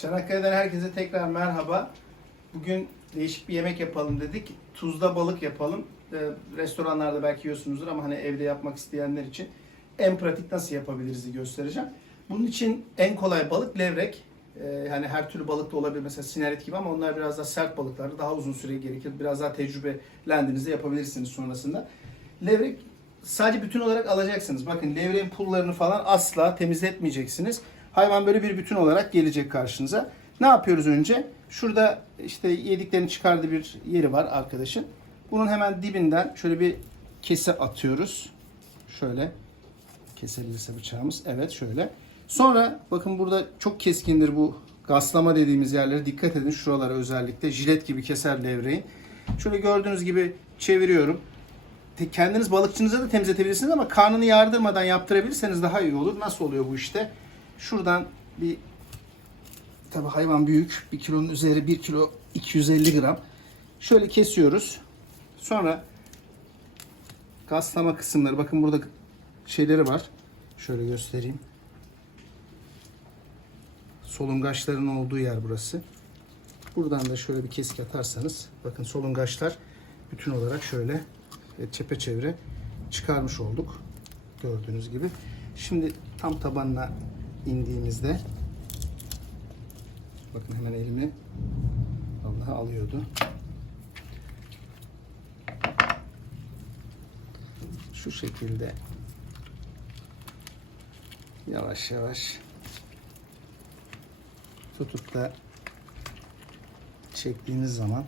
Çanakkale'den herkese tekrar merhaba. Bugün değişik bir yemek yapalım dedik. Tuzda balık yapalım. Ee, restoranlarda belki yiyorsunuzdur ama hani evde yapmak isteyenler için en pratik nasıl yapabiliriz göstereceğim. Bunun için en kolay balık levrek. Ee, hani her türlü balık da olabilir mesela sinerit gibi ama onlar biraz daha sert balıklar. Daha uzun süre gerekir. Biraz daha tecrübelendiğinizde yapabilirsiniz sonrasında. Levrek sadece bütün olarak alacaksınız. Bakın levreğin pullarını falan asla temizletmeyeceksiniz. Hayvan böyle bir bütün olarak gelecek karşınıza. Ne yapıyoruz önce? Şurada işte yediklerini çıkardığı bir yeri var arkadaşın. Bunun hemen dibinden şöyle bir kese atıyoruz. Şöyle kesilirse bıçağımız. Evet şöyle. Sonra bakın burada çok keskindir bu gaslama dediğimiz yerlere dikkat edin. Şuralara özellikle jilet gibi keser levreği. Şöyle gördüğünüz gibi çeviriyorum. Kendiniz balıkçınıza da temizletebilirsiniz ama karnını yardırmadan yaptırabilirseniz daha iyi olur. Nasıl oluyor bu işte? Şuradan bir tabi hayvan büyük. Bir kilonun üzeri 1 kilo 250 gram. Şöyle kesiyoruz. Sonra gaslama kısımları. Bakın burada şeyleri var. Şöyle göstereyim. Solungaçların olduğu yer burası. Buradan da şöyle bir kesik atarsanız bakın solungaçlar bütün olarak şöyle e, çepeçevre çıkarmış olduk. Gördüğünüz gibi. Şimdi tam tabanına indiğimizde bakın hemen elimi Allah alıyordu. Şu şekilde yavaş yavaş tutup da çektiğiniz zaman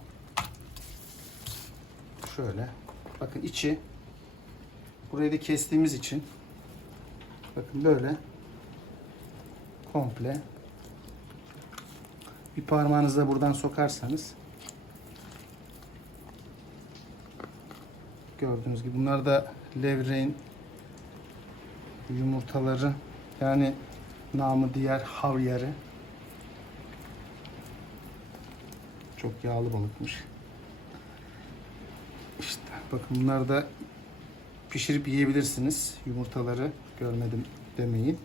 şöyle bakın içi burayı da kestiğimiz için bakın böyle komple bir parmağınızı da buradan sokarsanız gördüğünüz gibi bunlar da levreğin yumurtaları yani namı diğer havyarı çok yağlı balıkmış. İşte bakın bunlar da pişirip yiyebilirsiniz. Yumurtaları görmedim demeyin.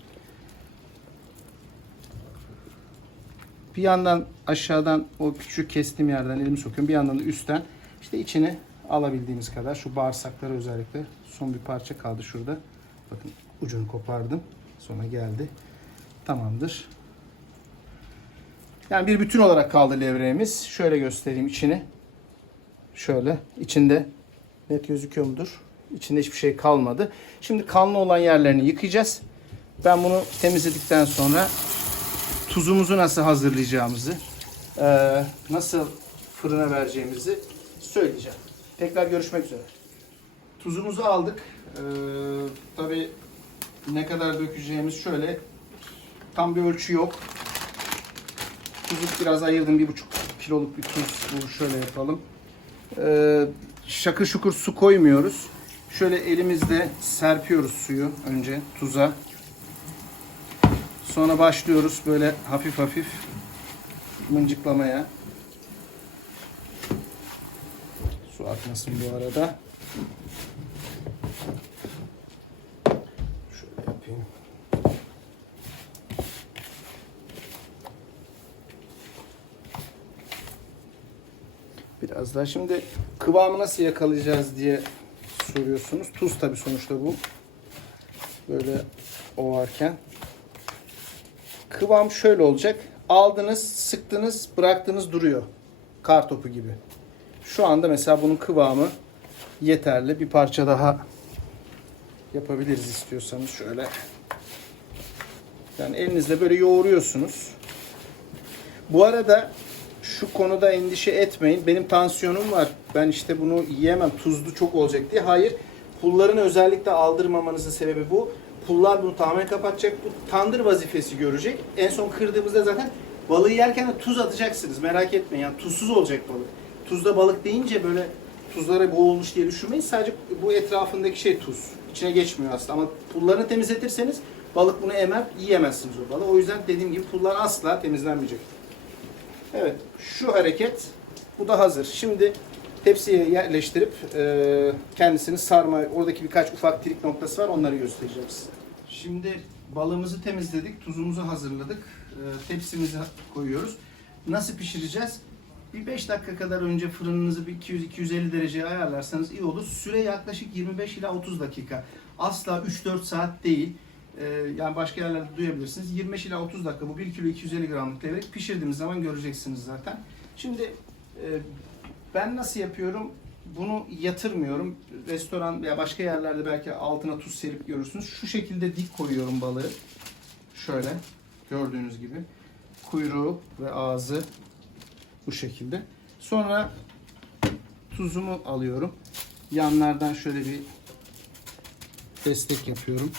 Bir yandan aşağıdan o küçük kestiğim yerden elimi sokuyorum. Bir yandan da üstten işte içine alabildiğimiz kadar şu bağırsakları özellikle son bir parça kaldı şurada. Bakın ucunu kopardım. Sonra geldi. Tamamdır. Yani bir bütün olarak kaldı levreğimiz. Şöyle göstereyim içini. Şöyle içinde net gözüküyor mudur? İçinde hiçbir şey kalmadı. Şimdi kanlı olan yerlerini yıkayacağız. Ben bunu temizledikten sonra tuzumuzu nasıl hazırlayacağımızı, eee, nasıl fırına vereceğimizi söyleyeceğim. Tekrar görüşmek üzere. Tuzumuzu aldık. Eee Tabi ne kadar dökeceğimiz şöyle tam bir ölçü yok. Tuzu biraz ayırdım. Bir buçuk kiloluk bir tuz. Bu şöyle yapalım. Ee, şakır şukur su koymuyoruz. Şöyle elimizde serpiyoruz suyu önce tuza. Sonra başlıyoruz böyle hafif hafif mıncıklamaya. Su akmasın bu arada. Şöyle yapayım. Biraz daha. Şimdi kıvamı nasıl yakalayacağız diye soruyorsunuz. Tuz tabi sonuçta bu. Böyle ovarken. Kıvam şöyle olacak. Aldınız, sıktınız, bıraktınız duruyor. Kar topu gibi. Şu anda mesela bunun kıvamı yeterli. Bir parça daha yapabiliriz istiyorsanız şöyle. Yani elinizle böyle yoğuruyorsunuz. Bu arada şu konuda endişe etmeyin. Benim tansiyonum var. Ben işte bunu yiyemem. Tuzlu çok olacak diye. Hayır. Pullarını özellikle aldırmamanızın sebebi bu. Pullar bunu tamamen kapatacak. Bu tandır vazifesi görecek. En son kırdığımızda zaten balığı yerken de tuz atacaksınız. Merak etmeyin. Yani tuzsuz olacak balık. Tuzda balık deyince böyle tuzlara boğulmuş diye düşünmeyin. Sadece bu etrafındaki şey tuz. İçine geçmiyor aslında. Ama pullarını temizletirseniz balık bunu emer. Yiyemezsiniz o balığı. O yüzden dediğim gibi pullar asla temizlenmeyecek. Evet, şu hareket bu da hazır. Şimdi tepsiye yerleştirip e, kendisini sarma, oradaki birkaç ufak trik noktası var onları göstereceğim size. Şimdi balığımızı temizledik, tuzumuzu hazırladık. E, e, tepsimize koyuyoruz. Nasıl pişireceğiz? Bir 5 dakika kadar önce fırınınızı bir 200-250 dereceye ayarlarsanız iyi olur. Süre yaklaşık 25 ila 30 dakika. Asla 3-4 saat değil. Ee, yani başka yerlerde duyabilirsiniz. 25 ila 30 dakika bu 1 kilo 250 gramlık levrek pişirdiğimiz zaman göreceksiniz zaten. Şimdi e, ben nasıl yapıyorum? Bunu yatırmıyorum. Restoran veya başka yerlerde belki altına tuz serip görürsünüz. Şu şekilde dik koyuyorum balığı. Şöyle gördüğünüz gibi. Kuyruğu ve ağzı bu şekilde. Sonra tuzumu alıyorum. Yanlardan şöyle bir destek yapıyorum.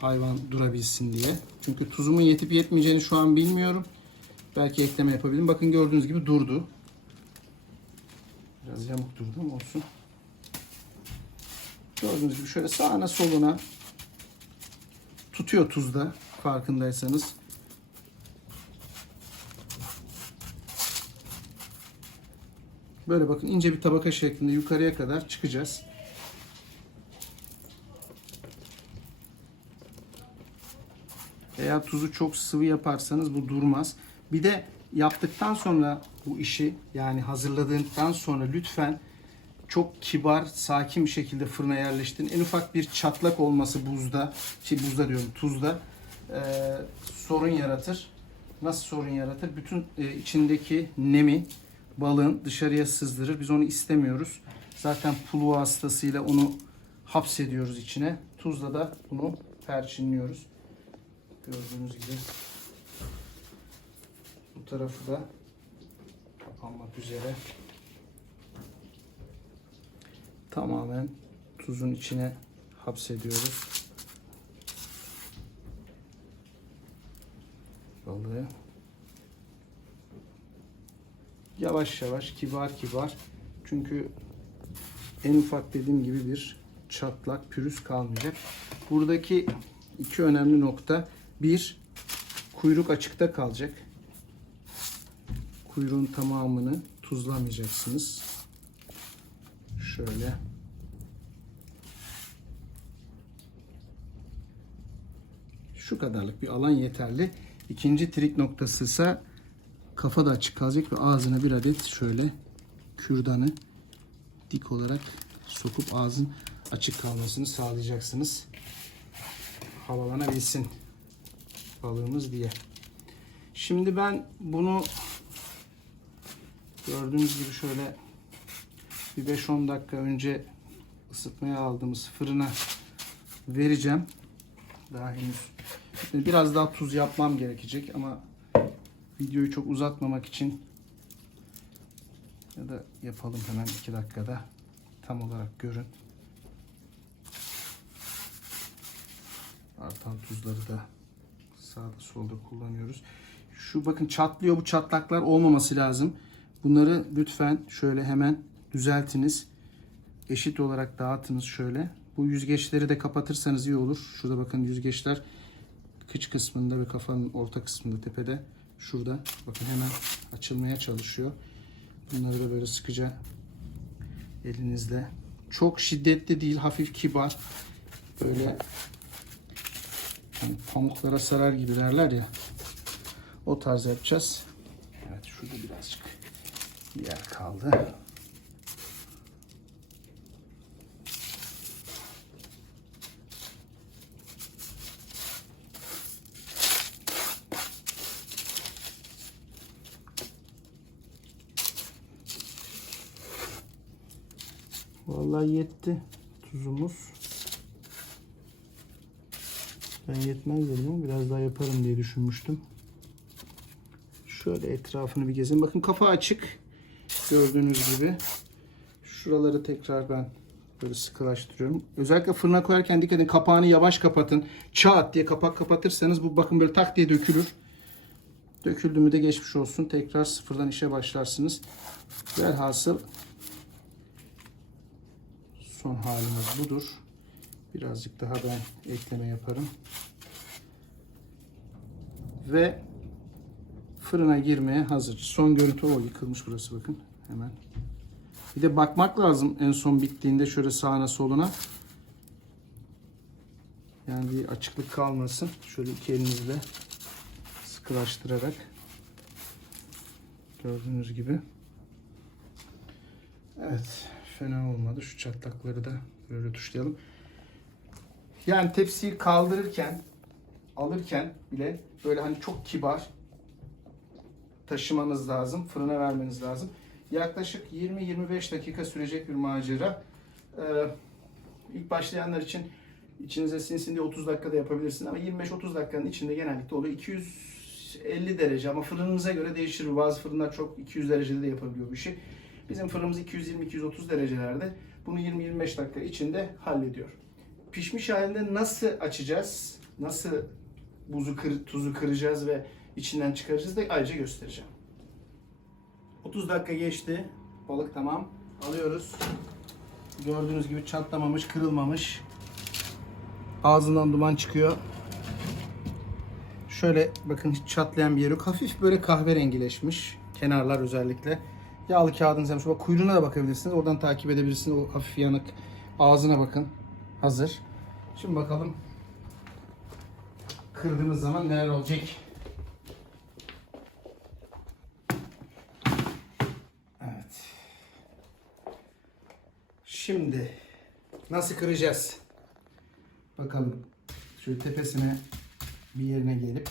Hayvan durabilsin diye. Çünkü tuzumun yetip yetmeyeceğini şu an bilmiyorum. Belki ekleme yapabilirim. Bakın gördüğünüz gibi durdu. Biraz yamuk durdu ama olsun. Gördüğünüz gibi şöyle sağına soluna tutuyor tuzda farkındaysanız. Böyle bakın ince bir tabaka şeklinde yukarıya kadar çıkacağız. Eğer tuzu çok sıvı yaparsanız bu durmaz. Bir de yaptıktan sonra bu işi yani hazırladığından sonra lütfen çok kibar, sakin bir şekilde fırına yerleştirin. En ufak bir çatlak olması buzda, şey buzda diyorum tuzda e, sorun yaratır. Nasıl sorun yaratır? Bütün e, içindeki nemi balığın dışarıya sızdırır. Biz onu istemiyoruz. Zaten pulu vasıtasıyla onu hapsediyoruz içine. Tuzla da bunu perçinliyoruz. Gördüğünüz gibi bu tarafı da kapanmak üzere. Tamamen tuzun içine hapsediyoruz. Balığı. Yavaş yavaş, kibar kibar. Çünkü en ufak dediğim gibi bir çatlak, pürüz kalmayacak. Buradaki iki önemli nokta. Bir, kuyruk açıkta kalacak. Kuyruğun tamamını tuzlamayacaksınız. Şöyle. Şu kadarlık bir alan yeterli. İkinci trik noktası ise kafa da açık kalacak ve ağzına bir adet şöyle kürdanı dik olarak sokup ağzın açık kalmasını sağlayacaksınız. Havalanabilsin balığımız diye. Şimdi ben bunu gördüğünüz gibi şöyle bir 5-10 dakika önce ısıtmaya aldığımız fırına vereceğim. Daha henüz biraz daha tuz yapmam gerekecek ama videoyu çok uzatmamak için ya da yapalım hemen 2 dakikada tam olarak görün. Artan tuzları da sağda solda kullanıyoruz. Şu bakın çatlıyor bu çatlaklar olmaması lazım. Bunları lütfen şöyle hemen düzeltiniz. Eşit olarak dağıtınız şöyle. Bu yüzgeçleri de kapatırsanız iyi olur. Şurada bakın yüzgeçler kıç kısmında ve kafanın orta kısmında tepede. Şurada bakın hemen açılmaya çalışıyor. Bunları da böyle sıkıca elinizle. Çok şiddetli değil, hafif kibar. Böyle hani pamuklara sarar gibi derler ya. O tarz yapacağız. Evet şurada birazcık bir yer kaldı. Vallahi yetti tuzumuz. Ben yetmez dedim biraz daha yaparım diye düşünmüştüm. Şöyle etrafını bir gezin. Bakın kafa açık. Gördüğünüz gibi. Şuraları tekrar ben böyle sıkılaştırıyorum. Özellikle fırına koyarken dikkat edin. Kapağını yavaş kapatın. Çat diye kapak kapatırsanız bu bakın böyle tak diye dökülür. Döküldü mü de geçmiş olsun. Tekrar sıfırdan işe başlarsınız. Velhasıl son halimiz budur. Birazcık daha ben ekleme yaparım. Ve fırına girmeye hazır. Son görüntü o yıkılmış burası bakın hemen. Bir de bakmak lazım en son bittiğinde şöyle sağına soluna. Yani bir açıklık kalmasın. Şöyle iki elinizle sıkılaştırarak gördüğünüz gibi. Evet, fena olmadı. Şu çatlakları da böyle tuşlayalım. Yani tepsiyi kaldırırken, alırken bile böyle hani çok kibar taşımanız lazım, fırına vermeniz lazım. Yaklaşık 20-25 dakika sürecek bir macera. Ee, ilk başlayanlar için içinize sinsin diye 30 dakikada yapabilirsin ama 25-30 dakikanın içinde genellikle oluyor. 250 derece ama fırınınıza göre değişir. Bazı fırınlar çok 200 derecede de yapabiliyor bu işi. Bizim fırınımız 220-230 derecelerde. Bunu 20-25 dakika içinde hallediyor. Pişmiş halinde nasıl açacağız? Nasıl buzu kır, tuzu kıracağız ve içinden çıkaracağız da ayrıca göstereceğim. 30 dakika geçti. Balık tamam. Alıyoruz. Gördüğünüz gibi çatlamamış, kırılmamış. Ağzından duman çıkıyor. Şöyle bakın hiç çatlayan bir yer yok. Hafif böyle kahverengileşmiş. Kenarlar özellikle. Yağlı kağıdınız yapmış. Bak kuyruğuna da bakabilirsiniz. Oradan takip edebilirsiniz. O hafif yanık. Ağzına bakın. Hazır. Şimdi bakalım kırdığımız zaman neler olacak. Şimdi nasıl kıracağız? Bakalım. Şöyle tepesine bir yerine gelip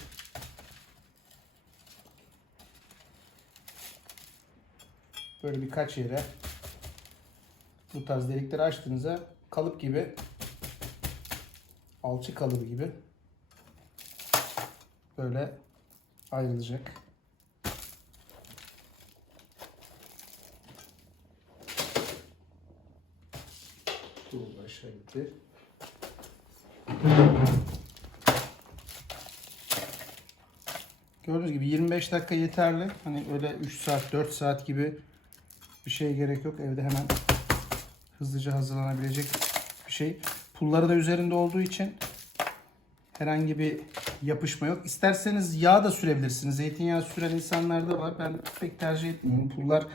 böyle birkaç yere bu tarz delikleri açtığınızda kalıp gibi alçı kalıbı gibi böyle ayrılacak. Bu gitti. Gördüğünüz gibi 25 dakika yeterli. Hani öyle 3 saat 4 saat gibi bir şey gerek yok. Evde hemen hızlıca hazırlanabilecek bir şey. Pulları da üzerinde olduğu için herhangi bir yapışma yok. İsterseniz yağ da sürebilirsiniz. Zeytinyağı süren insanlar da var. Ben pek tercih etmiyorum. Pullar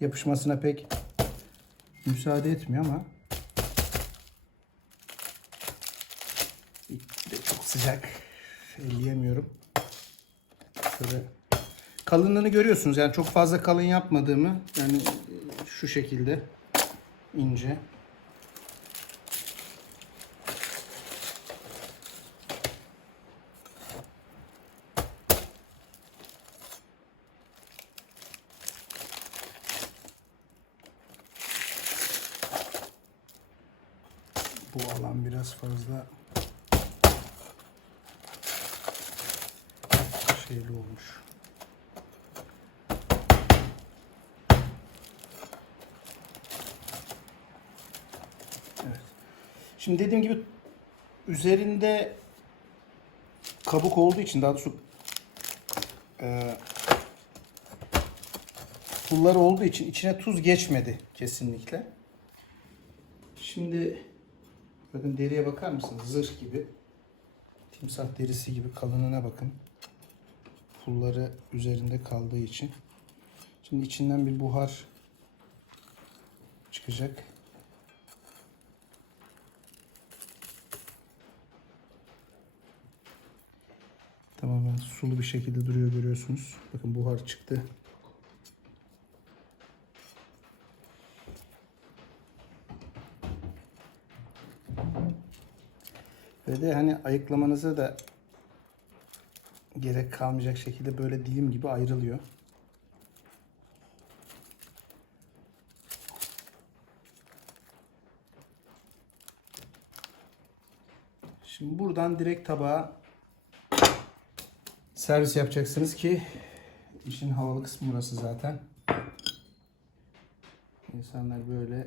yapışmasına pek müsaade etmiyor ama Çok sıcak. Elleyemiyorum. Şöyle kalınlığını görüyorsunuz. Yani çok fazla kalın yapmadığımı yani e, şu şekilde ince. Bu alan biraz fazla şeyli olmuş. Evet. Şimdi dediğim gibi üzerinde kabuk olduğu için daha doğrusu e, pulları olduğu için içine tuz geçmedi kesinlikle. Şimdi bakın deriye bakar mısınız? Zırh gibi. Timsah derisi gibi kalınlığına bakın. Pulları üzerinde kaldığı için. Şimdi içinden bir buhar çıkacak. Tamamen sulu bir şekilde duruyor görüyorsunuz. Bakın buhar çıktı. Ve de hani ayıklamanıza da gerek kalmayacak şekilde böyle dilim gibi ayrılıyor. Şimdi buradan direkt tabağa servis yapacaksınız ki işin havalı kısmı burası zaten. İnsanlar böyle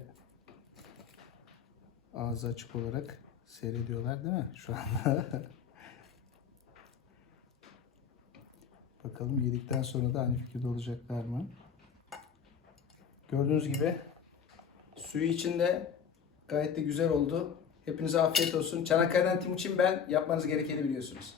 ağzı açık olarak seyrediyorlar değil mi şu anda? Bakalım yedikten sonra da aynı fikirde olacaklar mı? Gördüğünüz gibi suyu içinde gayet de güzel oldu. Hepinize afiyet olsun. Çanakkale'den Timuçin ben. Yapmanız gerekeni biliyorsunuz.